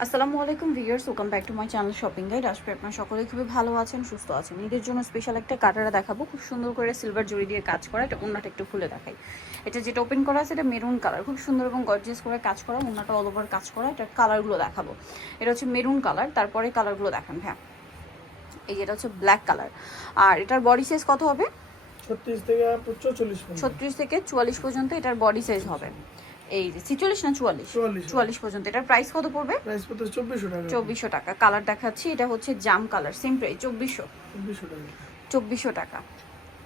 আসসালামু আলাইকুম viewers, welcome back to my channel shopping guide. আজকে আপনারা সকলেই খুবই ভালো আছেন, সুস্থ আছেন। ঈদের জন্য স্পেশাল একটা কাটারা দেখাবো, খুব সুন্দর করে সিলভার জড়ি দিয়ে কাজ করা। এটা ওন্নাটা একটু খুলে দেখাই। এটা যেটা ওপেন করা আছে এটা মেরুন কালার, খুব সুন্দর এবং গর্জিয়াস করে কাজ করা। ওন্নাটা অল ওভার কাজ করা। এটার কালারগুলো দেখাবো। এটা হচ্ছে মেরুন কালার, তারপরে কালারগুলো দেখান। হ্যাঁ, এই যেটা হচ্ছে ব্ল্যাক কালার। আর এটার বডি সাইজ কত হবে? 36 থেকে 44 পর্যন্ত এটার বডি সাইজ হবে। এই যে 46 না 44 পর্যন্ত। এটার প্রাইস কত পড়বে? প্রাইস কত? 2400 টাকা। কালার দেখাচ্ছি, এটা হচ্ছে জাম কালার, সেম প্রাইস 2400 টাকা।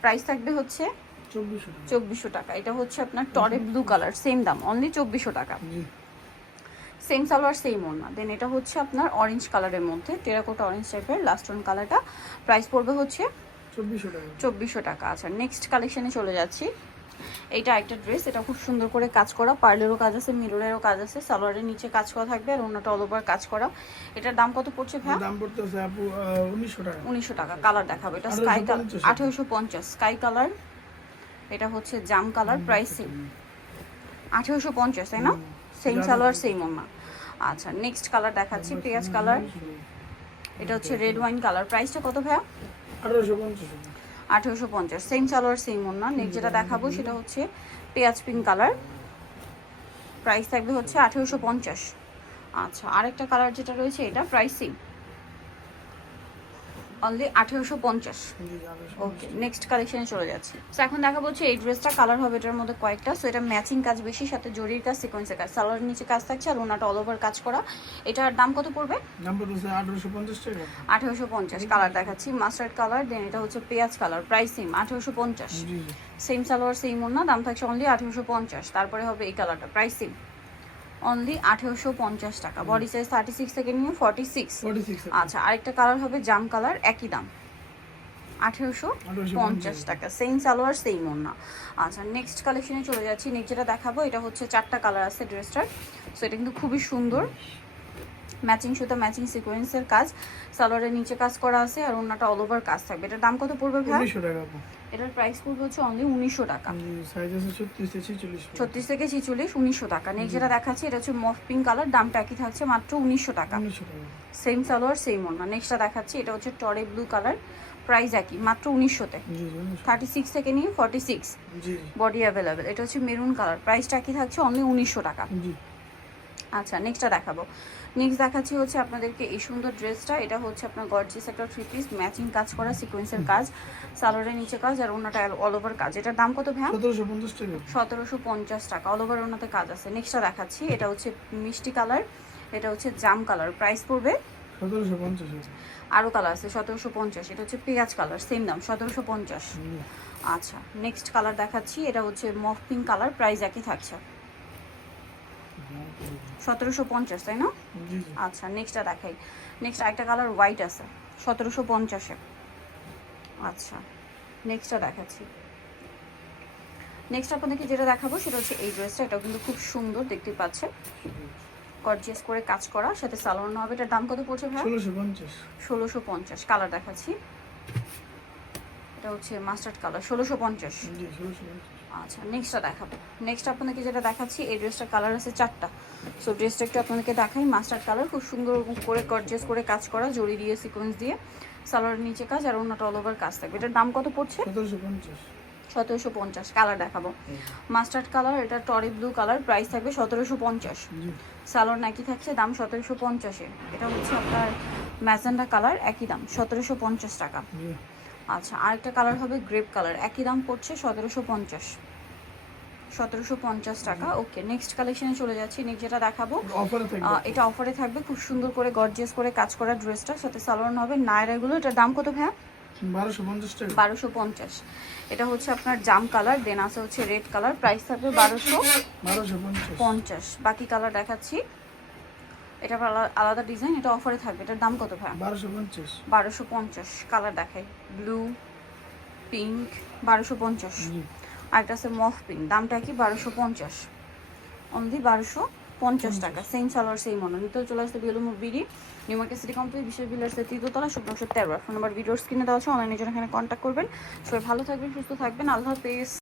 প্রাইস থাকবে হচ্ছে 2400 টাকা। এটা হচ্ছে আপনার টরে ব্লু কালার, সেম দাম, অনলি 2400 টাকা। সেম সালোয়ার সেম ওড়না। দেন এটা হচ্ছে আপনার অরেঞ্জ কালারের মধ্যে, টেরাকোটা অরেঞ্জ টাইপের লাস্ট ওয়ান কালারটা। প্রাইস পড়বে হচ্ছে 2400 টাকা। আচ্ছা, নেক্সট কালেকশনে চলে যাচ্ছি। এইটা একটা ড্রেস, এটা খুব সুন্দর করে কাজ করা, পার্লেরও কাজ আছে, মিররেরও কাজ আছে, সালোয়ারের নিচে কাজ করা থাকবে আর ওনাটা অল ওভার কাজ করা। এটার দাম কত পড়ছে ভাই? দাম পড়তেছে আপু 1900 টাকা। 1900 টাকা। কালার দেখাবো, এটা স্কাই কালার 1850 স্কাই কালার। এটা হচ্ছে জাম কালার, প্রাইস সেম 1850, তাই না? সেম সালোয়ার সেম ওনা। আচ্ছা, নেক্সট কালার দেখাচ্ছি, পেঁয়াজ কালার। এটা হচ্ছে রেড ওয়াইন কালার। প্রাইসটা কত ভাইয়া? 1850, সেম সালোয়ার সেম ওনা। নেক্সট যেটা দেখাবো সেটা হচ্ছে পেঁয়াজ পিঙ্ক কালার। প্রাইস থাকবে হচ্ছে 1850। আচ্ছা, আরেকটা কালার যেটা রয়েছে এটা প্রাইস সেম, অনলি 1850। ওকে, নেক্সট কালেকশনে চলে যাচ্ছি। সো এখন দেখাবো হচ্ছে এই ড্রেসটা কালার হবে এটার মধ্যে কয়েকটা। সো এটা ম্যাচিং কাজ বেশি, সাথে জরির কাজ, সিকোয়েন্সের কাজ, সালোয়ারের নিচে কাজ থাকছে আর ওনাটা অল ওভার কাজ করা। এটার দাম কত পড়বে? দাম পড়তেছে 1850 টাকা। 1850। কালার দেখাচ্ছি, মাস্টার্ড কালার। দেন এটা হচ্ছে পেঁয়াজ colour, price same 1850। Same salwar same ওনা, দাম থাকছে অনলি 1850। তারপরে হবে এই কালারটা, প্রাইস সেম, অনলি 1850 টাকা। বডি সাইজ 36 থেকে নিয়ে 46। আচ্ছা, আরেকটা কালার হবে জাম কালার, একই দাম 1850 টাকা। সেম সালোয়ার সেম ওড়না। আচ্ছা, নেক্সট কালেকশনে চলে যাচ্ছি। নেক্সট যেটা দেখাবো এটা হচ্ছে 4টা কালার আছে ড্রেসটার। সো এটা কিন্তু খুবই সুন্দর, ম্যাচিং সুতা, ম্যাচিং সিকোয়েন্সের কাজ, সালোয়ারের নিচে কাজ করা আছে আর ওড়নাটা অল ওভার কাজ থাকবে। এটার দাম কত পড়বে ভাই? 1900 টাকা আপু। এটার প্রাইস পড়বে হচ্ছে অনলি 1900 টাকা। সাইজ আছে 36 থেকে 46। 36 থেকে 46, 1900 টাকা। নেক্সট যেটা দেখাচ্ছি এটা হচ্ছে মফ পিঙ্ক কালার, দামটা একই থাকছে, মাত্র 1900 টাকা। 1900 টাকা। সেম সালোয়ার সেম ওড়না। নেক্সটটা দেখাচ্ছি, এটা হচ্ছে টরে ব্লু কালার, প্রাইস একই, মাত্র 1900-তে। 36 থেকে নিয়ে 46, বডি অ্যাভেলেবেল। এটা হচ্ছে মেরুন কালার, প্রাইসটা একই থাকছে, অনলি 1900 টাকা। আচ্ছা, নেক্সটটা দেখাবো। নেক্সট দেখাচ্ছি হচ্ছে আপনাদেরকে এই সুন্দর ড্রেসটা। এটা হচ্ছে আপনার গর্জিয়াস একটা 3 পিস, ম্যাচিং কাজ করা, সিকোয়েন্সের কাজ, সালোয়ারের নিচে কাজ আর ওনাটা অল ওভার কাজ। এটার দাম কত ভাই? 1750 টাকা। 1750 টাকা, অল ওভার ওনাতে কাজ আছে। নেক্সটটা দেখাচ্ছি, এটা হচ্ছে মিষ্টি কালার, এটা হচ্ছে জাম কালার, প্রাইস পড়বে 1750। আরও কালার আছে 1750। এটা হচ্ছে পেঁয়াজ কালার, সেম দাম 1750। আচ্ছা, নেক্সট কালার দেখাচ্ছি, এটা হচ্ছে মফ পিঙ্ক কালার, প্রাইস একই থাকছে 1750, তাই না? আচ্ছা, নেক্সটটা দেখাই। নেক্সট আরেকটা কালার হোয়াইট আছে 1750-এ। আচ্ছা, নেক্সটটা দেখাচ্ছি। নেক্সট আপনাদেরকে যেটা দেখাবো সেটা হচ্ছে এই ড্রেসটা। এটাও কিন্তু খুব সুন্দর, দেখতে পাচ্ছেন, গর্জিয়াস করে কাজ করা, সাথে সালোয়ার হবে। এটার দাম কত পড়ছে ভাই? 1650। কালার দেখাচ্ছি, এটা হচ্ছে মাস্টার্ড কালার, 1650। আচ্ছা, নেক্সটটা দেখাবো। নেক্সট আপনাদেরকে যেটা দেখাচ্ছি, এই ড্রেসটার কালার আছে 4টা। সো ড্রেসটা একটু আপনাদেরকে দেখাই। মাস্টার্ড কালার, খুব সুন্দর করে গর্জিয়াস করে কাজ করা, জড়ি দিয়ে, সিকোয়েন্স দিয়ে, সালোয়ারের নিচে কাজ আর ওনাটা অল ওভার কাজ থাকবে। এটার দাম কত পড়ছে? 1750। কালার দেখাবো, মাস্টার্ড কালার, এটা টরি ব্লু কালার, প্রাইস থাকবে 1750। সালোয়ার একই থাকছে, দাম 1750-এ। এটা হচ্ছে আপনার ম্যাজেন্ডা কালার, একই দাম 1750 টাকা। আচ্ছা, আরেকটা কালার হবে গ্রেপ কালার, একই দাম পড়ছে 1750 টাকা। ওকে, নেক্সট কালেকশনে চলে যাচ্ছি। নেক্সট যেটা দেখাবো এটা অফারে থাকবে, খুব সুন্দর করে গর্জিয়াস করে কাজ করা ড্রেসটা, সাথে সালোয়ার হবে নায়রাগুলো। এটার দাম কত ভাইয়া? 1250 টাকা। 1250। এটা হচ্ছে আপনার জাম কালার, দেন আছে হচ্ছে রেড কালার, প্রাইস থাকবে 1250। বাকি কালার দেখাচ্ছি, এটা আলাদা ডিজাইন, এটা অফারে থাকবে। এটার দাম কত ভাই? 1250। কালার দেখাই, ব্লু, পিঙ্ক, 1250। আর একটা আছে মফ পিঙ্ক, দামটা কি? 1250, অনলি 1250 টাকা। সেম সালোয়ার সেম মনে নিতেও চলে আসতে বেলুমুর বিডি, নিউ মার্কেট সিটি কমপ্লেক্স, বিশেষ বিলার্সের 3তলা, 1713। ফোন নাম্বার ভিডিওর স্ক্রিনে দেওয়া আছে, অনলাইনের জন্য এখানে কন্ট্যাক্ট করবেন। সবাই ভালো থাকবেন, সুস্থ থাকবেন, আল্লাহ হাফেজ।